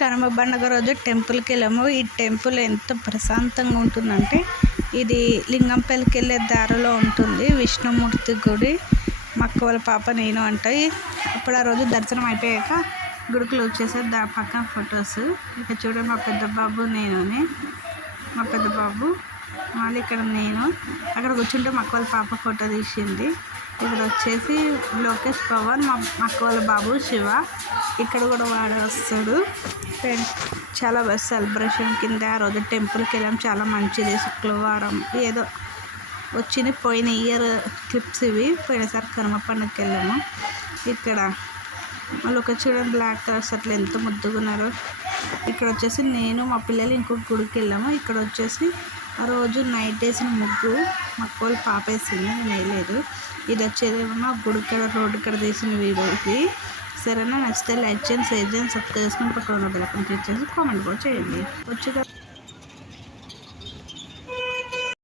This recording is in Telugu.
కనుమ పండుగ రోజు టెంపుల్కి వెళ్ళాము. ఈ టెంపుల్ ఎంత ప్రశాంతంగా ఉంటుందంటే ఇది లింగంపల్లికి వెళ్ళే దారిలో ఉంటుంది. విష్ణుమూర్తి గుడి. మా అక్క వాళ్ళ పాప నేను అంటే అప్పుడు ఆ రోజు దర్శనం అయిపోయాక గుడికి వచ్చేసారు. పక్కన ఫొటోస్ ఇక చూడండి, మా పెద్ద బాబు నేనుని మా పెద్ద బాబు మళ్ళీ ఇక్కడ నేను అక్కడ కూర్చుంటే మా అక్క వాళ్ళ పాప ఫోటో తీసింది. ఇక్కడ వచ్చేసి లోకేష్ పవన్, మా అక్క వాళ్ళ బాబు శివ. ఇక్కడ కూడా వాడు వస్తాడు. చాలా బాగా సెలబ్రేషన్ కింద ఆ రోజు టెంపుల్కి వెళ్ళాం. చాలా మంచిది. శుక్రవారం ఏదో వచ్చింది. పోయిన ఇయర్ క్లిప్స్ ఇవి. పోయినసారి కనుమ పండుగకి వెళ్ళాము. ఇక్కడ వాళ్ళు ఒక చూడండి బ్లాక్ కలర్స్ అట్లా ఎంత ముద్దుగా ఉన్నారు. ఇక్కడ వచ్చేసి నేను మా పిల్లలు ఇంకొక గుడికి వెళ్ళాము. ఇక్కడ వచ్చేసి ఆ రోజు నైట్ వేసిన ముగ్గు మా వాళ్ళు పాప వేసింది, నేను వేయలేదు. ఇది వచ్చేదేమో మా గుడికి రోడ్డు ఇక్కడ తీసిన వీడియో ఇది. సరేనా, నచ్చితే లైక్ చేయండి, షేర్ చేయండి, సబ్స్క్రైబ్ చేసుకొని పక్కన బెల్ ఐకాన్ క్లిక్ చేసి కామెంట్ కూడా చేయండి. వచ్చి